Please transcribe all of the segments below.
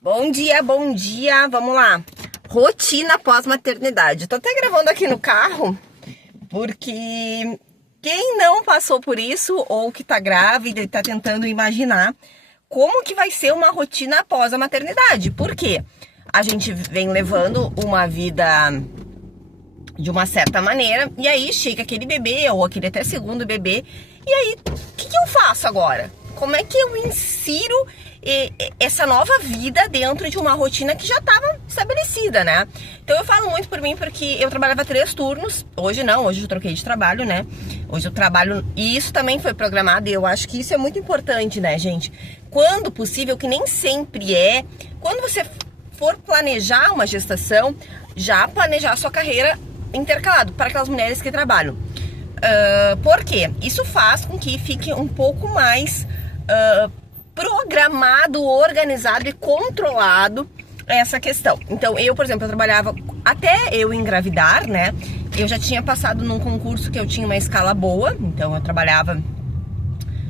Bom dia, vamos lá. Rotina pós-maternidade. Tô até gravando aqui no carro, porque quem não passou por isso ou que tá grávida e tá tentando imaginar como que vai ser uma rotina após a maternidade. Por quê? A gente vem levando uma vida de uma certa maneira, e aí chega aquele bebê, ou aquele até segundo bebê, e aí, o que eu faço agora? Como é que eu insiro essa nova vida dentro de uma rotina que já estava estabelecida, né? Então eu falo muito por mim porque eu trabalhava 3 turnos, hoje não, hoje eu troquei de trabalho, né? Hoje eu trabalho, e isso também foi programado, e eu acho que isso é muito importante, né, gente? Quando possível, que nem sempre é, quando você for planejar uma gestação, já planejar a sua carreira intercalado para aquelas mulheres que trabalham. Por quê? Isso faz com que fique um pouco mais programado, organizado e controlado essa questão. Então, eu, por exemplo, eu trabalhava até eu engravidar, né? Eu já tinha passado num concurso que eu tinha uma escala boa, então eu trabalhava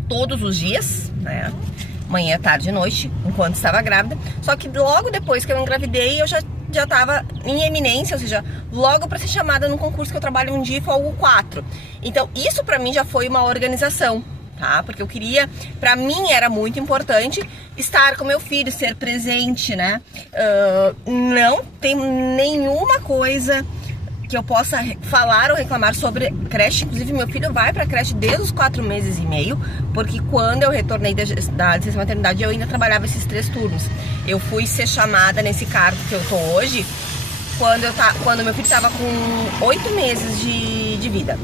todos os dias, né? Manhã, tarde e noite, enquanto estava grávida. Só que logo depois que eu engravidei, eu já estava em eminência, ou seja, logo para ser chamada no concurso que eu trabalho um dia e folgo 4. Então, isso para mim já foi uma organização, tá? Porque eu queria, para mim era muito importante estar com meu filho, ser presente, né? Não tem nenhuma coisa que eu possa falar ou reclamar sobre creche. Inclusive, meu filho vai pra creche desde os 4 meses e meio, porque quando eu retornei da licença maternidade, eu ainda trabalhava esses 3 turnos. Eu fui ser chamada nesse cargo que eu tô hoje, quando meu filho estava com 8 meses de vida.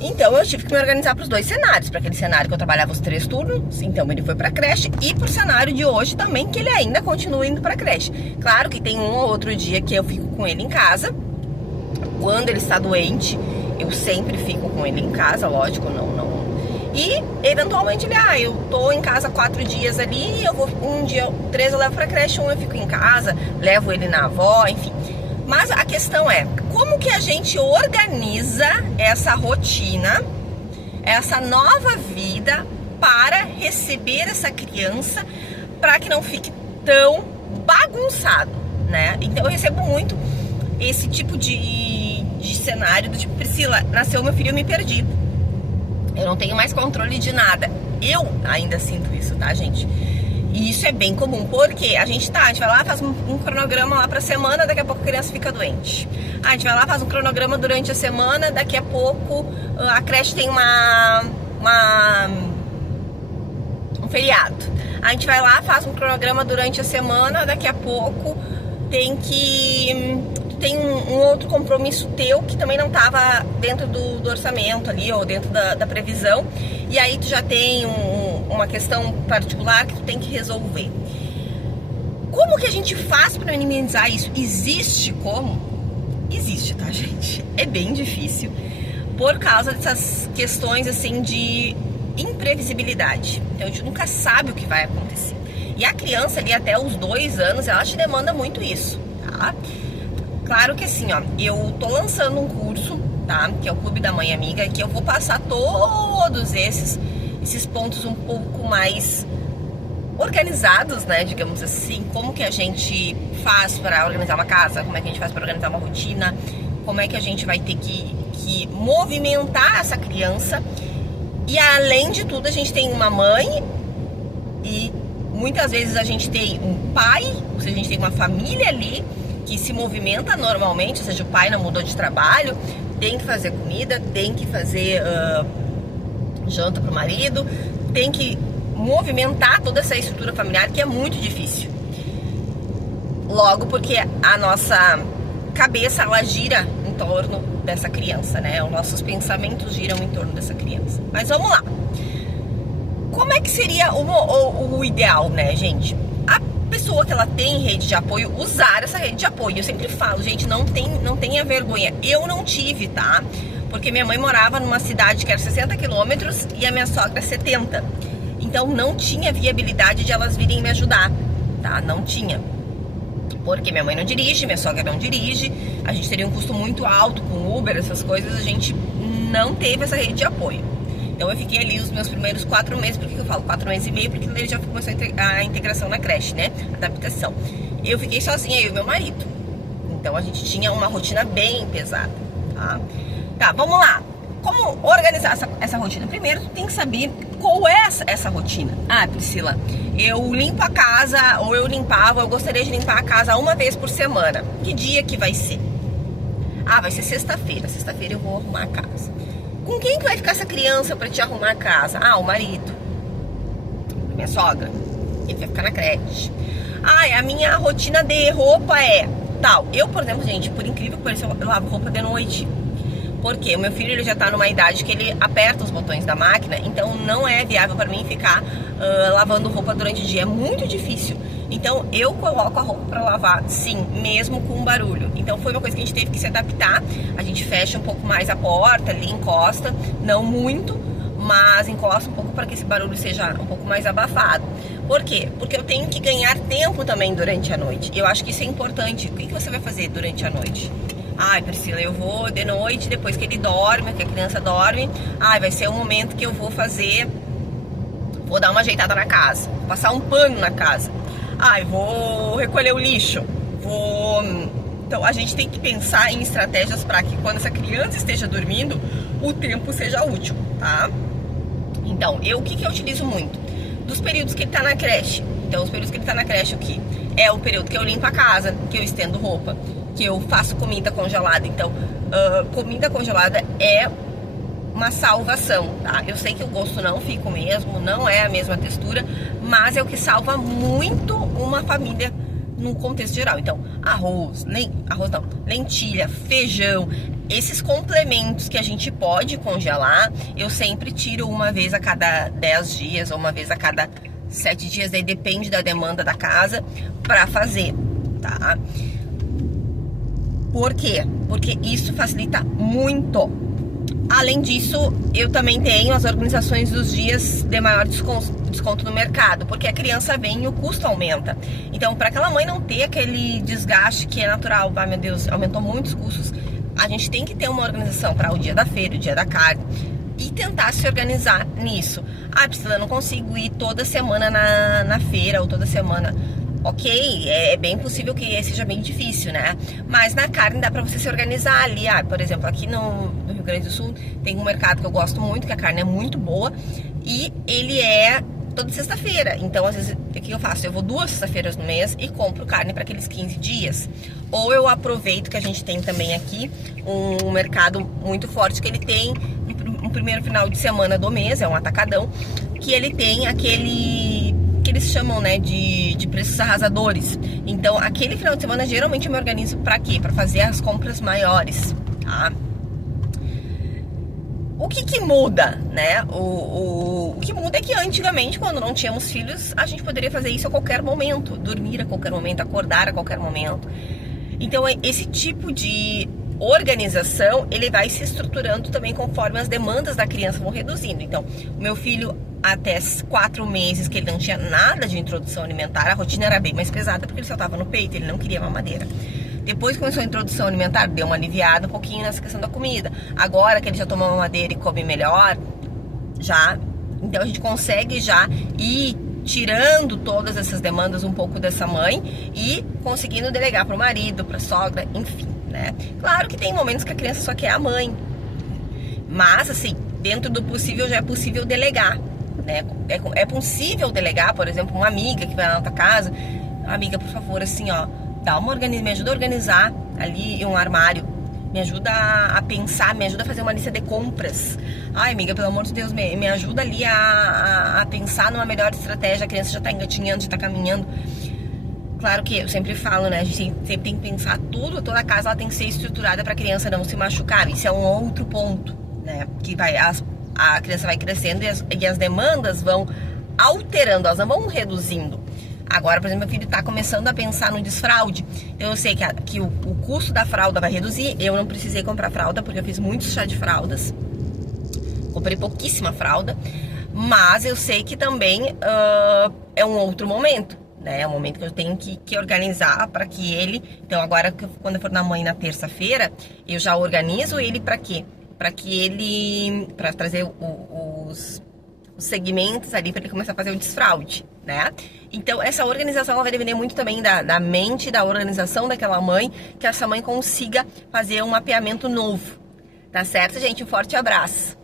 Então, eu tive que me organizar para os 2 cenários. Para aquele cenário que eu trabalhava os 3 turnos, então ele foi para creche, e para o cenário de hoje também, que ele ainda continua indo para creche. Claro que tem um ou outro dia que eu fico com ele em casa. Quando ele está doente, eu sempre fico com ele em casa, lógico, não. E, eventualmente, eu tô em casa 4 dias ali, eu vou, 3 eu levo pra creche, 1 eu fico em casa, levo ele na avó, enfim. Mas a questão é, como que a gente organiza essa rotina, essa nova vida, para receber essa criança, para que não fique tão bagunçado, né? Então, eu recebo muito esse tipo de cenário do tipo: Priscila, nasceu meu filho, eu me perdi, eu não tenho mais controle de nada. Eu ainda sinto isso, tá, gente? E isso é bem comum, porque a gente vai lá, faz um cronograma lá pra semana, daqui a pouco a criança fica doente. A gente vai lá, faz um cronograma durante a semana, daqui a pouco a creche tem um feriado. A gente vai lá, faz um cronograma durante a semana, daqui a pouco tem um outro compromisso teu que também não estava dentro do orçamento ali, ou dentro da previsão, e aí tu já tem uma questão particular que tu tem que resolver. Como que a gente faz para minimizar isso? Existe como? Existe, tá, gente? É bem difícil, por causa dessas questões, assim, de imprevisibilidade. Então a gente nunca sabe o que vai acontecer. E a criança ali até os 2 anos, ela te demanda muito isso, tá? Claro que assim, ó, eu tô lançando um curso, tá? Que é o Clube da Mãe Amiga, que eu vou passar todos esses pontos um pouco mais organizados, né? Digamos assim, como que a gente faz para organizar uma casa, como é que a gente faz para organizar uma rotina, como é que a gente vai ter que movimentar essa criança. E além de tudo, a gente tem uma mãe e muitas vezes a gente tem um pai, ou seja, a gente tem uma família ali que se movimenta normalmente, ou seja, o pai não mudou de trabalho, tem que fazer comida, tem que fazer janta pro marido, tem que movimentar toda essa estrutura familiar, que é muito difícil. Logo porque a nossa cabeça, ela gira em torno dessa criança, né? Os nossos pensamentos giram em torno dessa criança. Mas vamos lá. Como é que seria o ideal, né, gente? A pessoa que ela tem rede de apoio, usar essa rede de apoio. Eu sempre falo, gente, não tenha vergonha. Eu não tive, tá? Porque minha mãe morava numa cidade que era 60 quilômetros e a minha sogra 70. Então não tinha viabilidade de elas virem me ajudar, tá? Não tinha. Porque minha mãe não dirige, minha sogra não dirige, a gente teria um custo muito alto com Uber, essas coisas, a gente não teve essa rede de apoio. Então eu fiquei ali os meus primeiros 4 meses, por que eu falo 4 meses e meio? Porque ele já começou a integração na creche, né? Adaptação. Eu fiquei sozinha, eu e meu marido. Então a gente tinha uma rotina bem pesada, tá? Tá, vamos lá. Como organizar essa rotina? Primeiro, tu tem que saber qual é essa rotina. Ah, Priscila, eu limpo a casa, ou eu gostaria de limpar a casa uma vez por semana. Que dia que vai ser? Ah, vai ser sexta-feira. Sexta-feira eu vou arrumar a casa. Com quem que vai ficar essa criança pra te arrumar a casa? Ah, o marido. Minha sogra. Ele vai ficar na creche. Ah, a minha rotina de roupa é tal. Eu, por exemplo, gente, por incrível que pareça, eu lavo roupa de noite. Porque o meu filho ele já tá numa idade que ele aperta os botões da máquina, então não é viável para mim ficar lavando roupa durante o dia, é muito difícil. Então eu coloco a roupa para lavar, sim, mesmo com barulho. Então foi uma coisa que a gente teve que se adaptar. A gente fecha um pouco mais a porta ali, encosta, não muito, mas encosta um pouco para que esse barulho seja um pouco mais abafado. Por quê? Porque eu tenho que ganhar tempo também durante a noite. Eu acho que isso é importante. O que você vai fazer durante a noite? Ai, Priscila, eu vou de noite, depois que ele dorme, que a criança dorme. Ai, vai ser um momento que eu vou dar uma ajeitada na casa, passar um pano na casa. Ai, vou recolher o lixo. Então a gente tem que pensar em estratégias para que quando essa criança esteja dormindo, o tempo seja útil, tá? Então, o que eu utilizo muito? Dos períodos que ele tá na creche. Então, os períodos que ele tá na creche, o que? É o período que eu limpo a casa, que eu estendo roupa, que eu faço comida congelada. Então, comida congelada é uma salvação, tá? Eu sei que o gosto não fica o mesmo, não é a mesma textura, mas é o que salva muito uma família no contexto geral. Então, lentilha, feijão, esses complementos que a gente pode congelar, eu sempre tiro uma vez a cada 10 dias ou uma vez a cada 7 dias, daí depende da demanda da casa, pra fazer, tá? Por quê? Porque isso facilita muito. Além disso, eu também tenho as organizações dos dias de maior desconto no mercado, porque a criança vem e o custo aumenta. Então, para aquela mãe não ter aquele desgaste que é natural, ah, meu Deus, aumentou muitos custos, a gente tem que ter uma organização para o dia da feira, o dia da carne, e tentar se organizar nisso. Ah, Priscila, eu não consigo ir toda semana na feira ou toda semana. Ok, é bem possível que seja bem difícil, né? Mas na carne dá pra você se organizar ali. Ah, por exemplo, aqui no Rio Grande do Sul tem um mercado que eu gosto muito, que a carne é muito boa. E ele é toda sexta-feira. Então, às vezes, o que eu faço? Eu vou 2 sexta-feiras no mês e compro carne para aqueles 15 dias. Ou eu aproveito que a gente tem também aqui um mercado muito forte, que ele tem um primeiro final de semana do mês, é um atacadão, que ele tem aquele que eles chamam, né, de preços arrasadores. Então, aquele final de semana, geralmente eu me organizo pra quê? Pra fazer as compras maiores, tá? O que muda, né? O que muda é que antigamente, quando não tínhamos filhos, a gente poderia fazer isso a qualquer momento, dormir a qualquer momento, acordar a qualquer momento. Então, esse tipo de organização, ele vai se estruturando também conforme as demandas da criança vão reduzindo. Então, o meu filho, até 4 meses que ele não tinha nada de introdução alimentar, a rotina era bem mais pesada porque ele só estava no peito, ele não queria mamadeira. Depois que começou a introdução alimentar, deu uma aliviada um pouquinho nessa questão da comida. Agora que ele já toma mamadeira e come melhor, então a gente consegue já ir tirando todas essas demandas um pouco dessa mãe e conseguindo delegar para o marido, para a sogra, enfim, né? Claro que tem momentos que a criança só quer a mãe, mas assim, dentro do possível já é possível delegar, né? É possível delegar, por exemplo, uma amiga que vai na tua casa, amiga, por favor, assim, ó, me ajuda a organizar ali um armário, me ajuda a pensar, me ajuda a fazer uma lista de compras. Ai, amiga, pelo amor de Deus, me ajuda ali a pensar numa melhor estratégia. A criança já tá engatinhando, já tá caminhando. Claro que eu sempre falo, né, a gente sempre tem que pensar tudo, toda a casa ela tem que ser estruturada pra criança não se machucar. Isso é um outro ponto, né, que a criança vai crescendo e as demandas vão alterando, elas não vão reduzindo. Agora, por exemplo, meu filho tá começando a pensar no desfraude. Então eu sei que o custo da fralda vai reduzir. Eu não precisei comprar fralda porque eu fiz muito chá de fraldas. Comprei pouquíssima fralda. Mas eu sei que também é um outro momento, né? É um momento que eu tenho que organizar para que ele... Então agora, quando eu for na mãe na terça-feira, eu já organizo ele para quê? Para que ele... Para trazer os segmentos ali para ele começar a fazer o desfraude, né? Então essa organização ela vai depender muito também da mente, da organização daquela mãe, que essa mãe consiga fazer um mapeamento novo. Tá certo, gente? Um forte abraço!